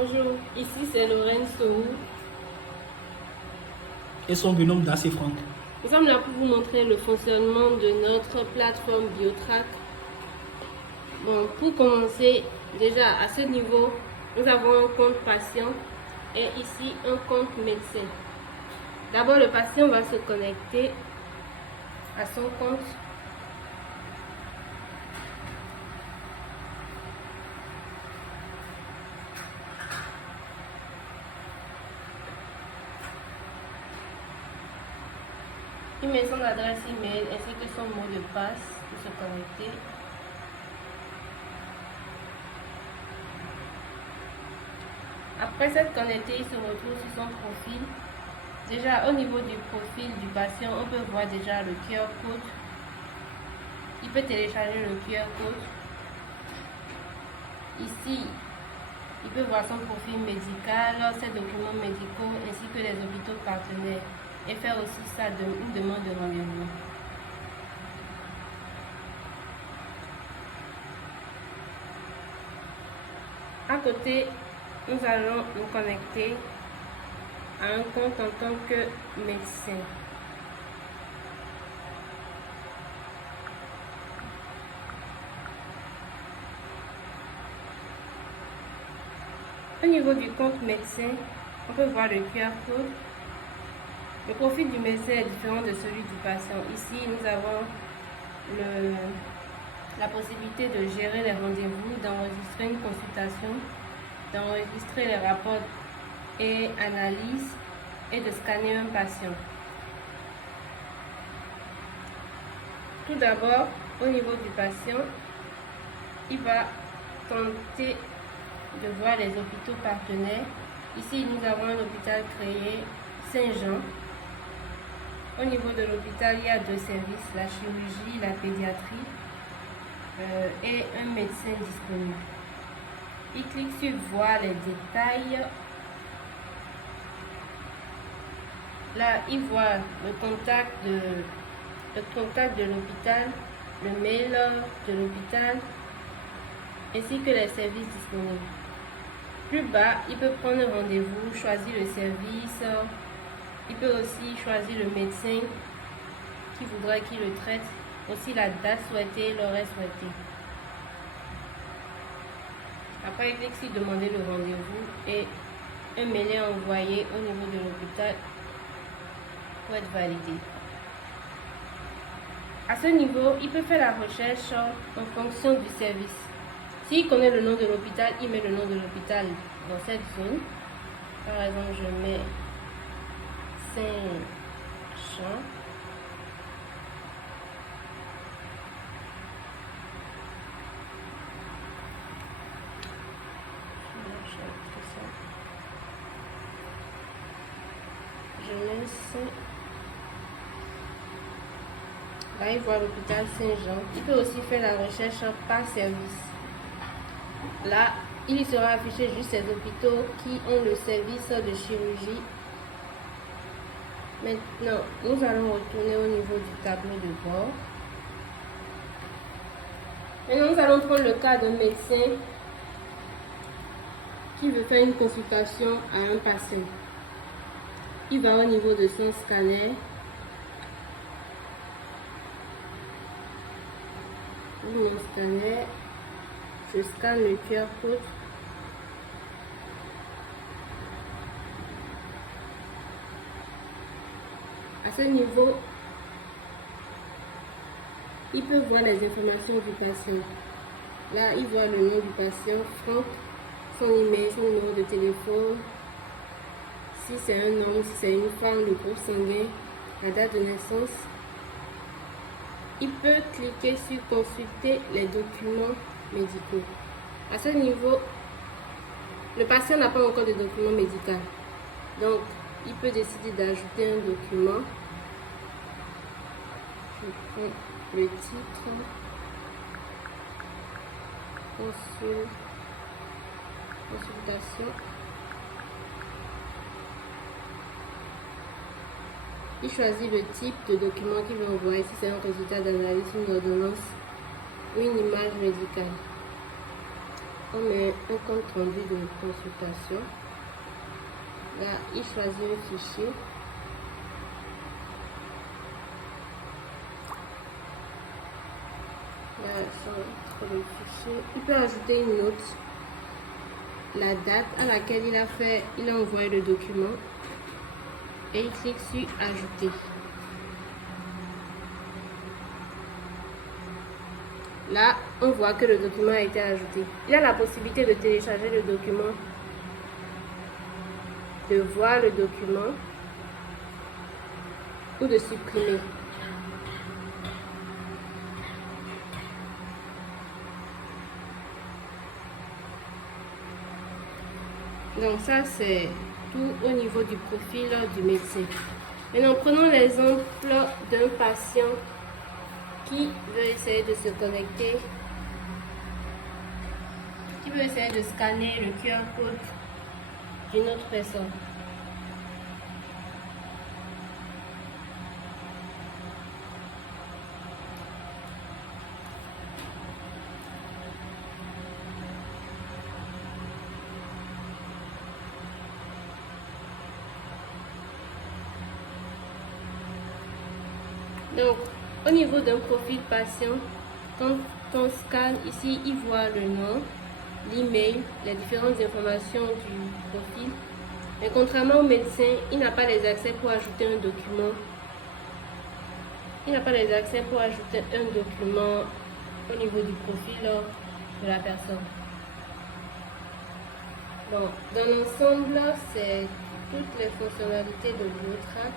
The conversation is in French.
Bonjour, ici c'est Lorraine Sohou. Et son binôme Darcy Franck. Nous sommes là pour vous montrer le fonctionnement de notre plateforme BioTrack. Bon, pour commencer, déjà à ce niveau, nous avons un compte patient et ici un compte médecin. D'abord, le patient va se connecter à son compte. Il met son adresse email ainsi que son mot de passe pour se connecter. Après s'être connecté, il se retrouve sur son profil. Déjà au niveau du profil du patient, on peut voir déjà le QR code. Il peut télécharger le QR code. Ici, il peut voir son profil médical, ses documents médicaux ainsi que les hôpitaux partenaires et faire aussi une demande de rendez-vous. À côté, nous allons nous connecter à un compte en tant que médecin. Au niveau du compte médecin, on peut voir le QR code. Le profil du médecin est différent de celui du patient. Ici, nous avons la possibilité de gérer les rendez-vous, d'enregistrer une consultation, d'enregistrer les rapports et analyses et de scanner un patient. Tout d'abord, au niveau du patient, il va tenter de voir les hôpitaux partenaires. Ici, nous avons un hôpital créé Saint-Jean. Au niveau de l'hôpital, il y a deux services, la chirurgie, la pédiatrie et un médecin disponible. Il clique sur voir les détails. Là, il voit le contact de l'hôpital, le mail de l'hôpital, ainsi que les services disponibles. Plus bas, il peut prendre rendez-vous, choisir le service. Il peut aussi choisir le médecin qui voudrait qu'il le traite, aussi la date souhaitée, l'horaire souhaité. Après, il clique sur demander le rendez-vous et un mail est envoyé au niveau de l'hôpital pour être validé. À ce niveau, il peut faire la recherche en fonction du service. S'il connaît le nom de l'hôpital, il met le nom de l'hôpital dans cette zone. Par exemple, je mets Saint-Jean. Je mets Saint. Là, il voit l'hôpital Saint-Jean. Il peut aussi faire la recherche par service. Là, il sera affiché juste ces hôpitaux qui ont le service de chirurgie. Maintenant, nous allons retourner au niveau du tableau de bord. Maintenant, nous allons prendre le cas d'un médecin qui veut faire une consultation à un patient. Il va au niveau de son scanner. Mon scanner, je scanne le QR code. À ce niveau, il peut voir les informations du patient. Là, il voit le nom du patient, Franck, son email, son numéro de téléphone, si c'est un homme, si c'est une femme, le groupe sanguin, la date de naissance. Il peut cliquer sur consulter les documents médicaux. À ce niveau, le patient n'a pas encore de document médical. Donc, il peut décider d'ajouter un document. Je prends le titre. Consultation. Il choisit le type de document qu'il veut envoyer, si c'est un résultat d'analyse, une ordonnance ou une image médicale. on met un compte rendu de consultation. Là, il choisit un fichier. Là, sur le fichier, il peut ajouter une note, la date à laquelle il a envoyé le document et il clique sur ajouter. Là, on voit que le document a été ajouté. Il a la possibilité de télécharger le document, de voir le document ou de supprimer. Donc ça, c'est tout au niveau du profil du médecin. Maintenant, prenons l'exemple d'un patient qui veut essayer de se connecter, qui veut essayer de scanner le QR code d'une autre personne. Donc, au niveau d'un profil patient, quand on scanne ici, il voit le nom, l'email, les différentes informations du profil. Mais contrairement au médecin, il n'a pas les accès pour ajouter un document. Il n'a pas les accès pour ajouter un document au niveau du profil de la personne. Bon, dans l'ensemble, c'est toutes les fonctionnalités de VioTrack.